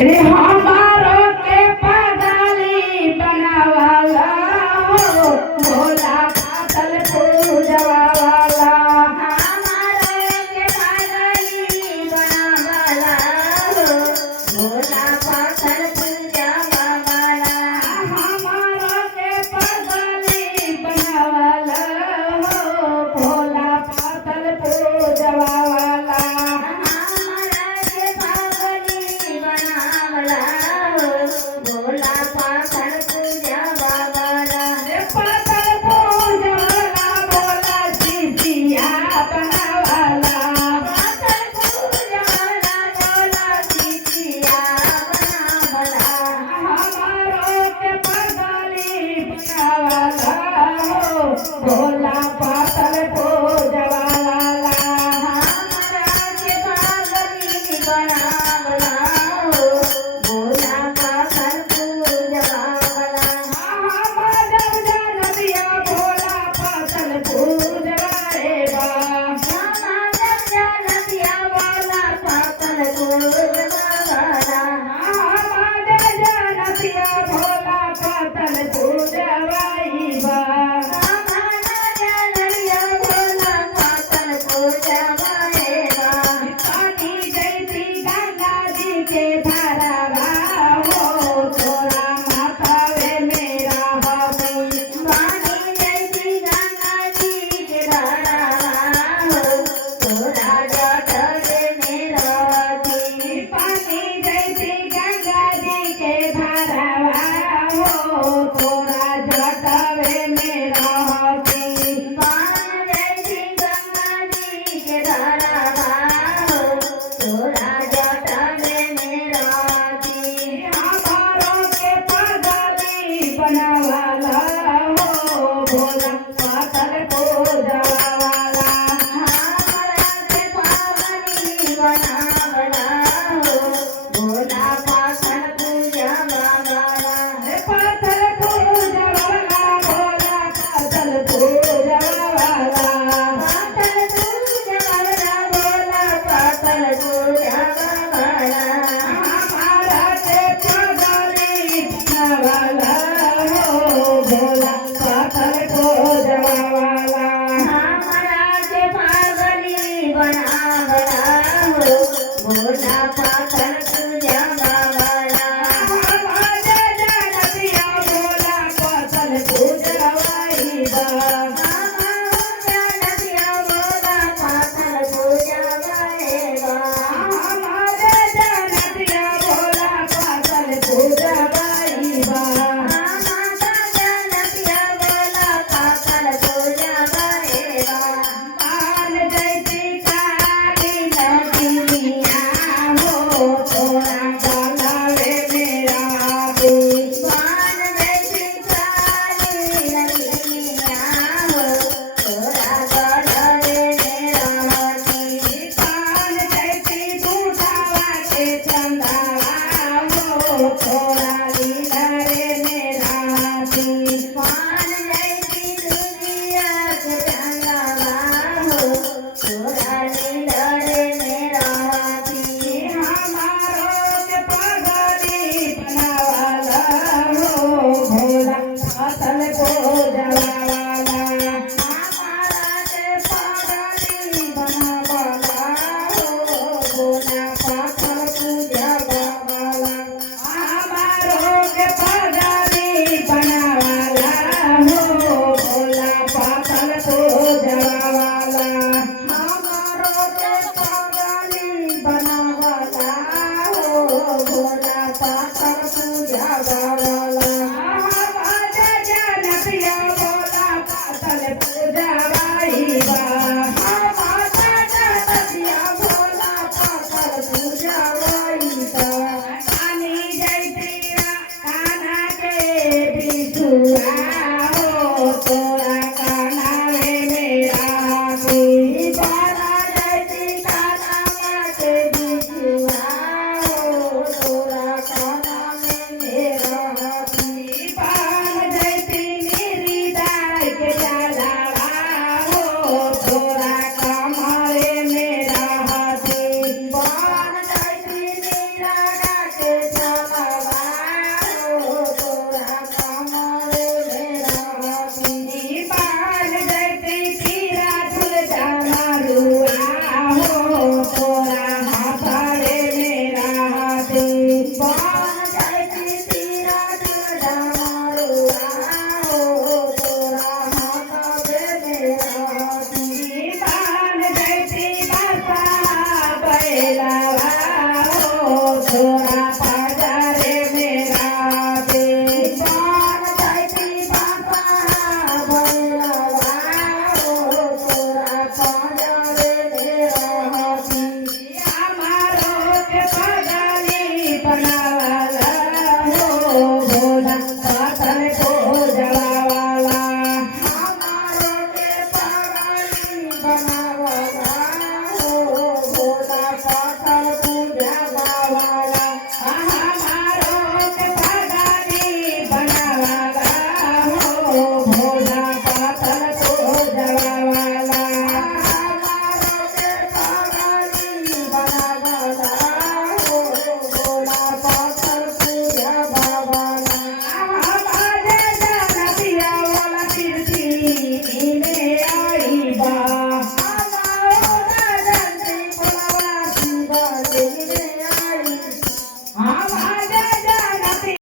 रे हमारो के पगली बनावाला हो भोला पातल पूजवा वाला हमारो के पगली बनावाला हो भोला पातल पूजवा वाला हमारो के पगली बनावाला हो भोला पातल पूजवा वाला हमारा के पगली बनावाला हो भोला पातल पूजवा वाला रे पातल पूजवाला भोला सिसिया बनावाला पातल पूजवाला भोला सिसिया बनावाला हमारो के पगली बनावाला हो भोला पातल पूजवा वाला हमारा के पगली बनावाला हो भोला पातल पूजवा वाला हमार नदिया भोला पातल पूजवा रे बा नदिया वाला पातल पूजवा वाला हमार नदिया भोला पातल पूजवाई बा नदिया भोला पातल पूजवा वाला पानी जैसी गंगा जी के धारावा हो तोरा माथावे मेरा हमी पानी जैसी गंगा जी के धारा हो तोरा जटरे में रहती पानी जैसी गंगा जी के धारावा हो तोरा जटवे मेरा हमी पान जैसी गंगा जी के धारा हो तोरा जटरे में रहती हमारो के पगली बनावाला हो भोला पातल पूजवा वाला हमारा के पावनी बनावला हो भोला पातल पूजवा वाला पातल पूजवा वाला भोला पातल पूजवा वाला पातल पूजवाला भोला पातल पूजवा वाला हमारा के पगली बनावाला हो भोला पातल पूजवा वाला हमारा के पागली बनावला हो भोला पातल पूजवा वाला हमारे नदिया भोला पातल पूजवाई बा नदिया भोला पातल पूजवा वाला हमारे नदिया भोला पातल पूजवाई बा नदिया भोला पातल पूजवा वाला मान जैसी काली नदिया हो तोरा गलावे मेरा भी पान जैसी काली नदिया हो तोरा गढ़वे में रहती पान जैसी दूधावा के चंदावा हो तोरा लीलरे मेरा भी पान जैसी दुनिया के चंदावा हो तोरा लीलरे में रहती हमारो के पगली बनावाला हो भोला पातल पूजवा वाला हमारा के पगली बनावाला हो भोला पातल पूजवा वाला हमार છોરા